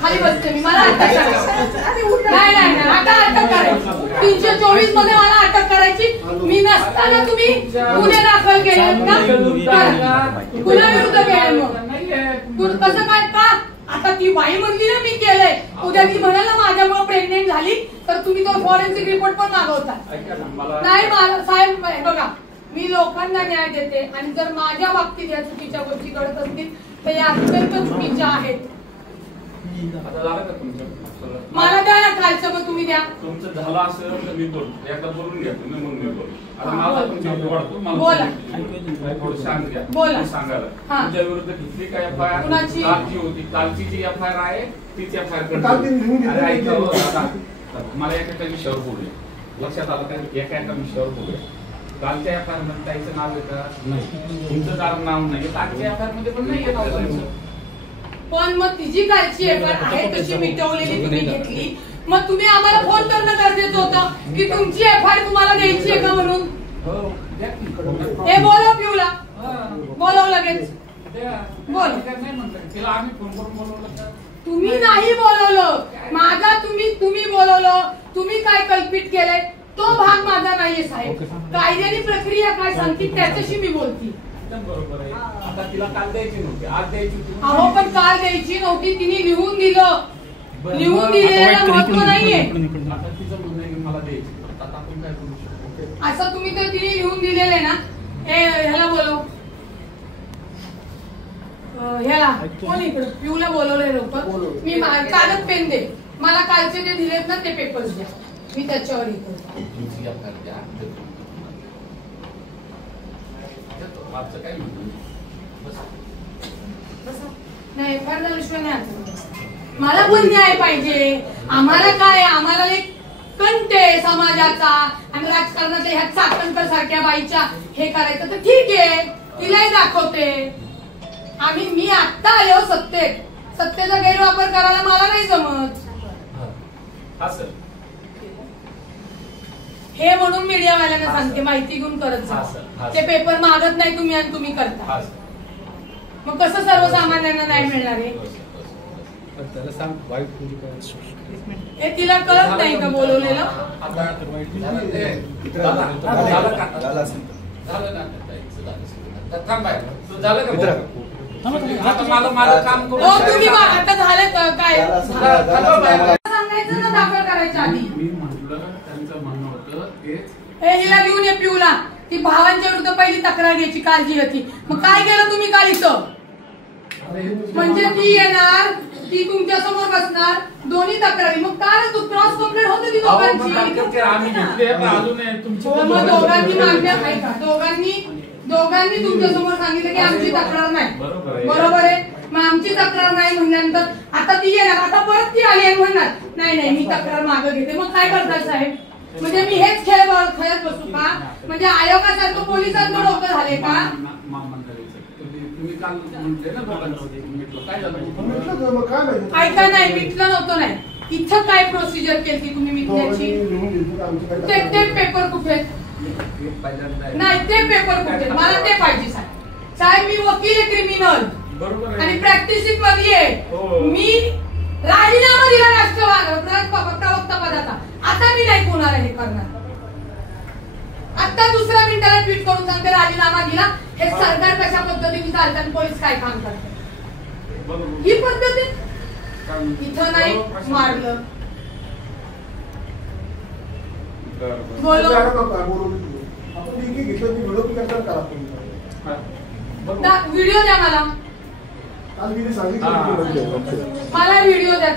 खाली बसते मी, मला अटक करायची नाही नाही नाही, आता अटक करायची 324 मध्ये मला अटक करायची. मी नसताना तुम्ही गुन्हे दाखल केले का? गुन्ह्याविरुद्ध केले मग कसं काय का? आता ती बाई म्हणली ना मी केलंय, उद्या ती म्हणाल ना माझ्यामुळे प्रेग्नेंट झाली तर तुम्ही तो फॉरेन्सिक रिपोर्ट पण मागवता. नाही मला साहेब बघा, मी लोकांना न्याय देते आणि जर माझ्या बाबतीत या चुकीच्या गोष्टी घडत असतील तर या अत्यंत चुकीच्या आहेत. मला द्या ना खालचं, मग तुम्ही द्या. तुमचं झालं असेल तर मी बोलतो, एकदा बोलून घ्या तुम्ही, मग मी बोलतो. आता मला तुमच्या वाढतो, बोला सांग द्या, बोला सांगायला तुमच्या विरुद्ध घेतली काय एफआयआर? कालची होती, कालची जी एफआयआर आहे तीच एफआयआर. मला एका विषयावर बोलूया, लक्षात आलं काय? एका विषयावर बोलूया. कालच्या एफआयआर मध्ये ताईचं नाव येतं नाही, तुमचं नाव नाही, कालच्या एफआयआर मध्ये पण नाही येत. पण मग तिची कालची एफआयआर आहे तशी मिटवलेली तुम्ही घेतली, मग तुम्ही आम्हाला फोन करणं गरजेचं होतं की तुमची एफआयआर तुम्हाला द्यायची आहे का म्हणून. हे बोलव पिऊला, बोलव लगेच बोल. तुम्ही नाही बोलवलं माझा, तुम्ही बोलवलं, तुम्ही काय कल्पित केलंय तो भाग माझा नाहीये साहेब. कायद्याची प्रक्रिया काय सांगते त्याच्याशी मी बोलती. बरोबर आहे. आता तिला काल द्यायची नव्हती, आज द्यायची होती. अहो पण काल द्यायची नव्हती, तिने लिहून दिलं, लिहून दिलेलं महत्व नाहीये. आता तिचं म्हणणं आहे मला द्यायची, आता आपण काय करू शकतो? असं तुम्ही तर तिने लिहून दिलेलं आहे ना. ह्याला बोलव, ह्याला कोण इकडं पिऊला बोलवलंय लवकर. मी कागद पेन दे, मला कालचे जे दिलेत ना ते पेपर्स द्या, मी त्याच्यावर येतो. नाही फार विश्वास नाही, मला पण न्याय पाहिजे. आम्हाला काय, आम्हाला एक कंटे समाजाचा आणि राजकारणाच्या ह्या चाकणकर सारख्या बाईच्या हे करायचं तर ठीक आहे, तिलाही दाखवते आम्ही. मी आत्ता आले हो सत्तेत, सत्तेचा गैरवापर करायला मला नाही जमत. हे म्हणून मीडियावाल्यांना सांगते, माहिती घेऊन करत जा. ते पेपर मागत नाही तुम्ही आणि तुम्ही करता, मग कसं सर्वसामान्यांना नाही मिळणार आहे? हे तिला कळत नाही का बोलवलेलं? तुम्ही आता झालं काय सांगायचं ना दाखल करायच्या आधी. हिला घेऊन ये पिऊला, ती भावांच्या विरुद्ध पहिली तक्रार घ्यायची काळजी होती. मग काय केलं तुम्ही काल इथं? म्हणजे ती येणार, ती तुमच्या समोर बसणार, दोन्ही तक्रारी. मग काय तू क्रॉस कंप्लेंट होते ती दोघांची. दोघांनी मागण्या ऐका, दोघांनी तुमच्या समोर सांगितलं की आमची तक्रार नाही. बरोबर आहे, मग आमची तक्रार नाही म्हणल्यानंतर आता ती येणार, आता परत ती आली आणि म्हणणार नाही नाही मी तक्रार मागे घेते. मग काय करतात साहेब? म्हणजे मी हेच खेळत बसू का? म्हणजे आयोगासारखं पोलिसांचं डोकं झाले का? ऐका नाही, मिटलं नव्हतं नाही. इथं काय प्रोसिजर केली तुम्ही मिटण्याची? ते पेपर कुठे नाही, ते पेपर कुठे? मला ते पाहिजे साहेब. साहेब मी वकील आहे क्रिमिनल आणि प्रॅक्टिसिंग मध्ये आहे. मी राजीनामा दिला प्रवक्ता पदाचा, आता मी नाही कोणाला हे करणार. आता दुसऱ्या मिनिटाला ट्विट करून सांगते राजीनामा दिला. हे सरकार कशा पद्धतीने चालतात, पोलीस काय काम करतात, ही पद्धती इथं नाही मारलं. बोलो व्हिडिओ द्या मला, व्हिडिओ द्या.